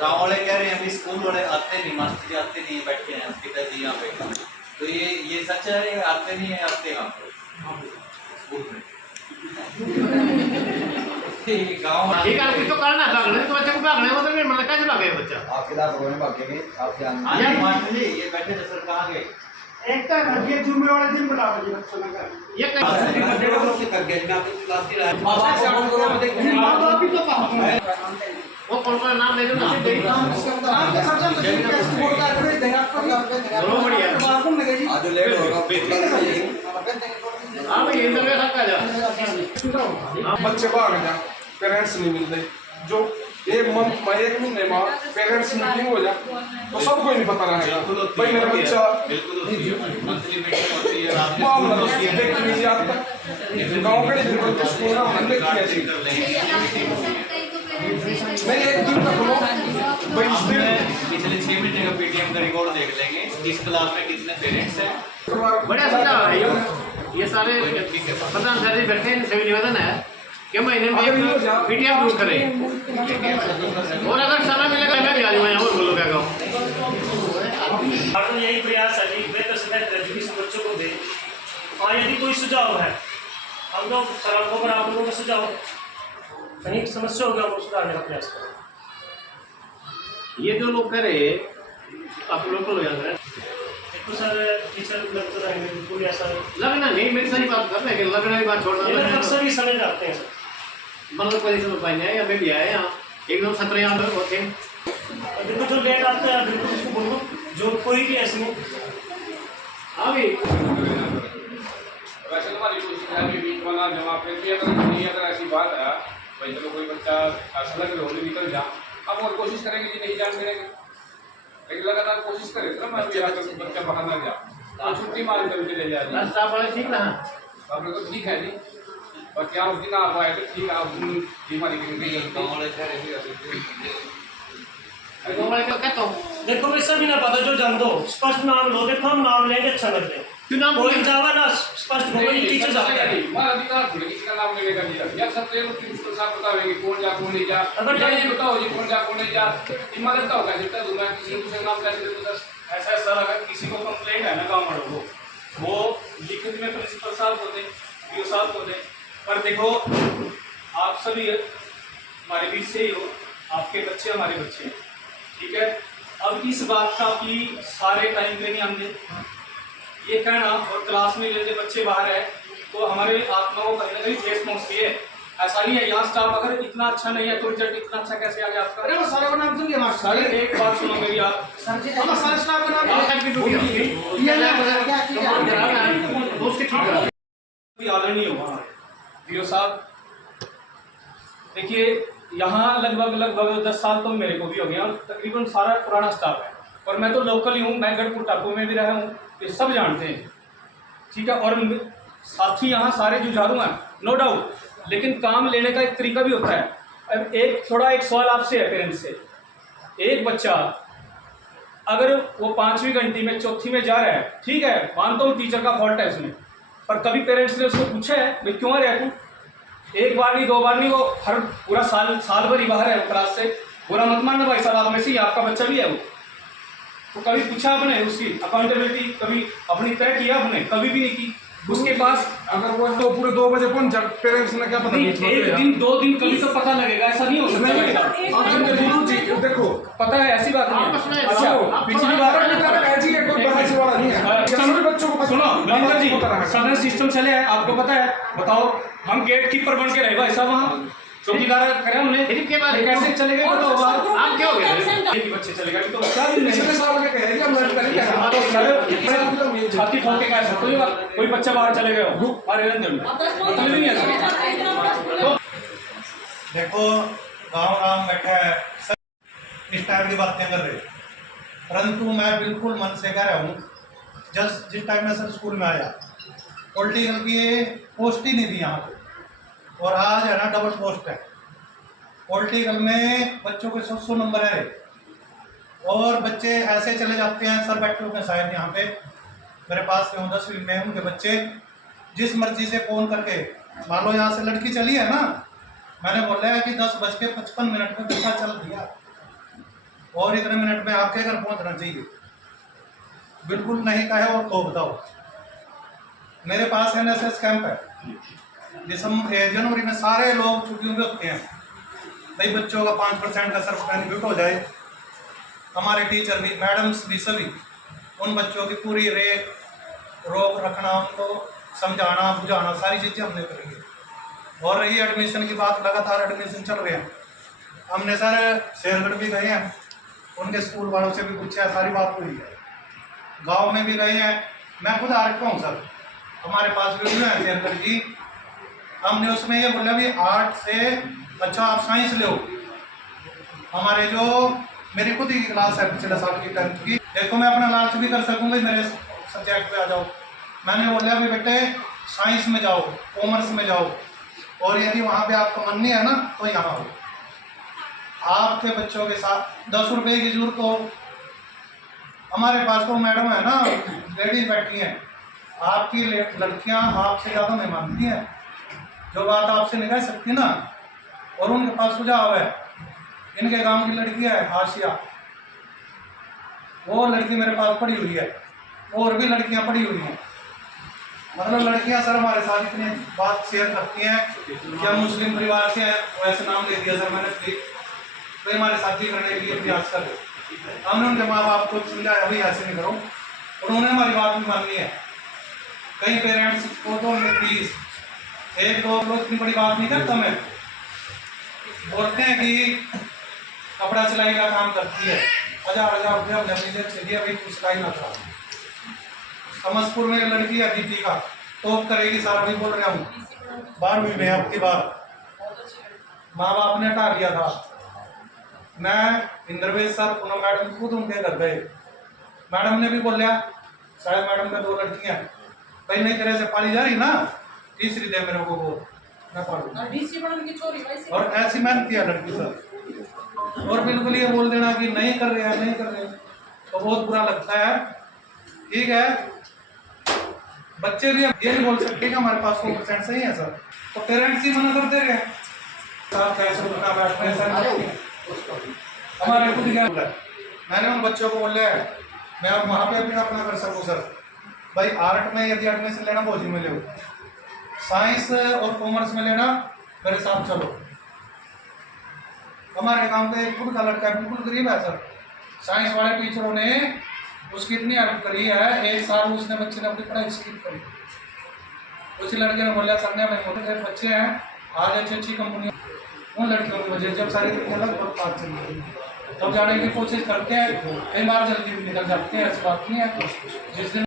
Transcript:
गाँव वाले कह रहे हैं अभी स्कूल वाले आते नहीं, मास्टर आते नहीं, बैठे हैं पिताजी यहाँ पे। तो ये सच है, आते नहीं है, आते यहाँ पे स्कूल में गाँव ठीक है, कुछ तो करना था तो बच्चे को भागने मतलब मतलब कैसे भागे बच्चा? आपके दांत रोने भागेंगे आप ध्यान। मास्टर जी ये बैठे थे सर, कहाँ गए? एक तो ये जुम्मे वाले दिन बुला मुझे बच्चों का ये कर गया मैं आपकी क्लास की रात माँ बाप भी तो कहा वो कौन नाम ले लो ना आपके सब बोर्ड का एड्रेस देंगे आपको बहुत बढ़िया आज लेट होगा हां भाई इंटरव्यू तक आ जा। बच्चे भाग जा, पेरेंट्स नहीं मिलते। जो एक महीने में पेरेंट्स मीटिंग हो जा तो सबको ही नहीं पता रहेगा भाई मेरा बच्चा मंथली मीटिंग होती है रात मामला तो देख नहीं आता। गाँव के स्कूल में हमने किया जी नहीं एक दिन तक लो भाई पिछले 6 महीने का पीटीएम का रिकॉर्ड देख लेंगे, इस क्लास में कितने पेरेंट्स हैं। बड़ा सुझाव है ये सारे प्रधान सर जी बैठे हैं, सभी निवेदन है कि महीने में पीटीएम दूर करें और अगर समय मिलेगा मैं भी आ जाऊँगा और बोलो क्या कहूँ। तो यही प्रयास है कि बेहतर से बेहतर एजुकेशन बच्चों को दें। और यदि कोई सुझाव है हम लोग सड़कों पर आप लोगों का सुझाव कहीं समस्या होगा वो सुधारने का प्रयास करें। ये जो लोग करे आप लोकल हो जाते हैं तो सर टीचर लगते रहेंगे बिल्कुल ऐसा लगना नहीं, मेरी सही बात कर रहे हैं कि लगने की बात छोड़ना अक्सर ही समय जाते हैं मतलब कोई समझ पाएंगे या मैं भी आए यहाँ एकदम 17 अंदर होते हैं। बिल्कुल जो लेट आता है बिल्कुल उसको बोलो, जो कोई भी ऐसे नहीं। हाँ भी वैसे तुम्हारी कोशिश है कि बीच वाला जवाब फिर भी अगर नहीं, अगर ऐसी बात है भाई चलो कोई बच्चा ऐसा लग रहा होने निकल जा, अब और कोशिश करेंगे कि नहीं जान देंगे, लेकिन लगातार कोशिश करें ना मैं भी अगर बच्चा बाहर ना जा तो छुट्टी मार करके ले जाए स्टाफ वाले ठीक रहा अब तो ठीक है जी। और क्या उस दिन आप आए थे ठीक है, आप बीमारी गाँव वाले कह रहे कहता हूँ देखो मैं सभी ना पता जो जान दो स्पष्ट नाम लो, देखो हम नाम लेंगे अच्छा लगते हैं क्यों नाम कोई जावा ना स्पष्ट टीचर जाता है हमारा अधिकार थोड़ी किसी का नाम लेने का दिया या सबसे प्रिंसिपल साहब बतावेंगे कौन जा कौन नहीं जा, अगर ये बताओ जी कौन जा कौन नहीं जा, ईमानदार का होगा जितना दूंगा किसी को दूसरा नाम कैसे देता। ऐसा है सर, अगर किसी को कंप्लेंट है ना गाँव वालों को वो लिखित में प्रिंसिपल साहब को दें, डीओ साहब को दें। पर देखो आप सभी हमारे बीच से ही हो, आपके बच्चे हमारे बच्चे हैं, ठीक है। अब इस बात का कि सारे टाइम पे नहीं आते ये कहना और क्लास में लेते बच्चे बाहर है तो हमारे आत्मा को कहीं ना कहीं ठेस पहुँचती है। ऐसा नहीं है यहाँ स्टाफ अगर इतना अच्छा नहीं है तो रिजल्ट इतना अच्छा कैसे आ गया आपका। अरे वो सारे का नाम सुन लिया मास्टर सर एक बात सुनो मेरी आप सर जी हम सारे स्टाफ का नाम आदरणीय हो डीओ साहब। देखिए यहाँ लगभग 10 साल तो मेरे को भी हो गया और तकरीबन सारा पुराना स्टाफ है और मैं तो लोकल ही हूँ, मैं गढ़पुर टापू में भी रहा हूँ, ये सब जानते हैं, ठीक है। और साथी यहाँ सारे जुझारू हैं नो डाउट, लेकिन काम लेने का एक तरीका भी होता है। अब एक सवाल आपसे है पेरेंट्स से, एक बच्चा अगर वो 5वीं घंटी में चौथी में जा रहा है, ठीक है मानता हूँ टीचर का फॉल्ट है उसमें, पर कभी पेरेंट्स ने उसको पूछा है भाई क्यों आ रहा है तू? एक बार नहीं 2 बार नहीं, वो हर पूरा साल भर ही बाहर है क्लास से। बुरा मत मानना भाई साहब, आप में से ही आपका बच्चा भी है वो, तो कभी पूछा आपने उसकी अकाउंटेबिलिटी कभी अपनी तय किया आपने? कभी भी नहीं की। उसके पास अगर वो तो पूरे 2 बजे पहुंच जाए पेरेंट्स ने क्या पता नहीं, 1 दिन 2 दिन कभी तो पता लगेगा, ऐसा नहीं हो सकता। गुरु जी देखो पता है ऐसी बात नहीं है। अच्छा पिछली बार कोई बहस वाला नहीं है, सभी बच्चों को सुनो नरेंद्र जी, पता है सदन सिस्टम चले हैं आपको पता है, बताओ हम गेट कीपर बन के रहे भाई साहब, वहाँ चौकीदार करे हमने, के बाद कैसे चले गए बताओ बात। आप क्या हो गए एक बच्चे चले गए तो क्या दिन नहीं छाती ठोक के कह सकते हो कोई बच्चा बाहर चले गए हो हमारे रंजन में, मतलब नहीं है। देखो गाँव राम बैठा है इस टाइप की बातें कर रहे, परंतु मैं बिल्कुल मन से कह रहा हूँ जिस टाइम में सर स्कूल में आया पॉलिटिकल की पोस्ट ही नहीं थी यहाँ पे, और आज है ना डबल पोस्ट है। पॉलिटिकल में बच्चों के 100 नंबर है और बच्चे ऐसे चले जाते हैं, सर बैठे हुए शायद यहाँ पे मेरे पास 10वीं में उनके बच्चे जिस मर्जी से फ़ोन करके मान लो यहाँ से लड़की चली है ना, मैंने बोला है कि 10:55 पे बच्चा चल दिया और इतने मिनट में आपके घर पहुँचना चाहिए, बिल्कुल नहीं कहे और तो बताओ। मेरे पास NSS कैंप है, जनवरी में सारे लोग छुट्टियों पे होते हैं भाई, बच्चों का 5% का सिर्फ बेनिफिट हो जाए। हमारे टीचर भी, मैडम्स भी, सभी उन बच्चों की पूरी रोक रखना, उनको समझाना बुझाना, सारी चीज़ें हमने करेंगे। और रही एडमिशन की बात, लगातार एडमिशन चल रहे हैं। हमने सर शेरगढ़ भी गए हैं, उनके स्कूल वालों से भी पूछा है, सारी बात हुई है। गांव में भी गए हैं, मैं खुद आ रखा हूँ सर, हमारे पास वीडियो है शेरगढ़ की। हमने उसमें ये बोला भी 8 से अच्छा आप साइंस लो। हमारे जो मेरी खुद ही क्लास है पिछले साल की 10th की, देखो मैं अपना लालच भी कर सकूँगा मेरे सब्जेक्ट पे आ जाओ। मैंने बोला भी बेटे साइंस में जाओ, कॉमर्स में जाओ, और यदि वहाँ पे आपका मन नहीं है ना तो यहाँ आओ। आपके बच्चों के साथ 10 रुपये की जरूरत हो, हमारे पास तो मैडम है ना, लेडीज बैठी हैं, आपकी लड़कियाँ आपसे ज़्यादा नहीं मानती हैं, जो बात आपसे नहीं कह सकती ना, और उनके पास सुझाव है। इनके गांव की लड़की है आशिया, वो लड़की मेरे पास पढ़ी हुई है, और भी लड़कियां पढ़ी हुई हैं। मतलब लड़कियां सर हमारे साथ इतनी बात शेयर करती हैं कि हम मुस्लिम परिवार से हैं, वैसे नाम ले दिया सर मैंने, तो हमारे साथी करने के लिए प्रयास कर रहे। हमने उनके माँ बाप को समझाया भाई ऐसे नहीं करो, उन्होंने हमारी बात भी मानी है। कई पेरेंट्स को तो प्लीज एक दो लोग इतनी बड़ी बात नहीं करता, मैं बोलते हैं कि कपड़ा सिलाई का काम करती है, 1000 रुपया हमने चलिए भाई कुछ सिलाई ना करा। समझपुर में लड़की है दीपिका, टॉप करेगी सारा, भी बोल रहा हूँ 12वीं में अब की बार माँ बाप ने हटा दिया था। मैं इंद्रवेश सर पुनः मैडम खुद उनके घर गए, मैडम ने भी बोलिया, शायद मैडम में 2 लड़कियां हैं भाई, नहीं तरह से पाली जा रही ना, तीसरी दे मेरे को वो मैं पालूंगा। और ऐसी मेहनत किया लड़की सर, और बिल्कुल ये बोल देना कि नहीं कर रहे हैं नहीं कर रहे हैं तो बहुत बुरा लगता है। ठीक है, बच्चे भी ये नहीं बोल सकते कि हमारे पास 100% सही है सर, तो पेरेंट्स ही मना करते रहे साथ कैसे उठना बैठना सर। हमारे खुद क्या बोला, मैंने उन बच्चों को बोला है मैं अब वहाँ पे भी अपना कर सकूँ सर भाई, आर्ट में यदि एडमिशन लेना भोजी में ले, साइंस और कॉमर्स में लेना मेरे साथ चलो। हमारे गांव का एक खुद का लड़का बिल्कुल गरीब है सर, साइंस वाले टीचरों ने उसकी इतनी हेल्प करी है, 1 साल उसने बच्चे ने अपनी पढ़ाई स्किप करी। उसी लड़के ने बोला सर ने हमें बच्चे हैं आज अच्छी कंपनी, उन लड़कियों की वजह जब सारी अलग बात चल रही है तब जाने की कोशिश करते हैं, कई बार जल्दी निकल जाते हैं, ऐसी बात नहीं है। जिस दिन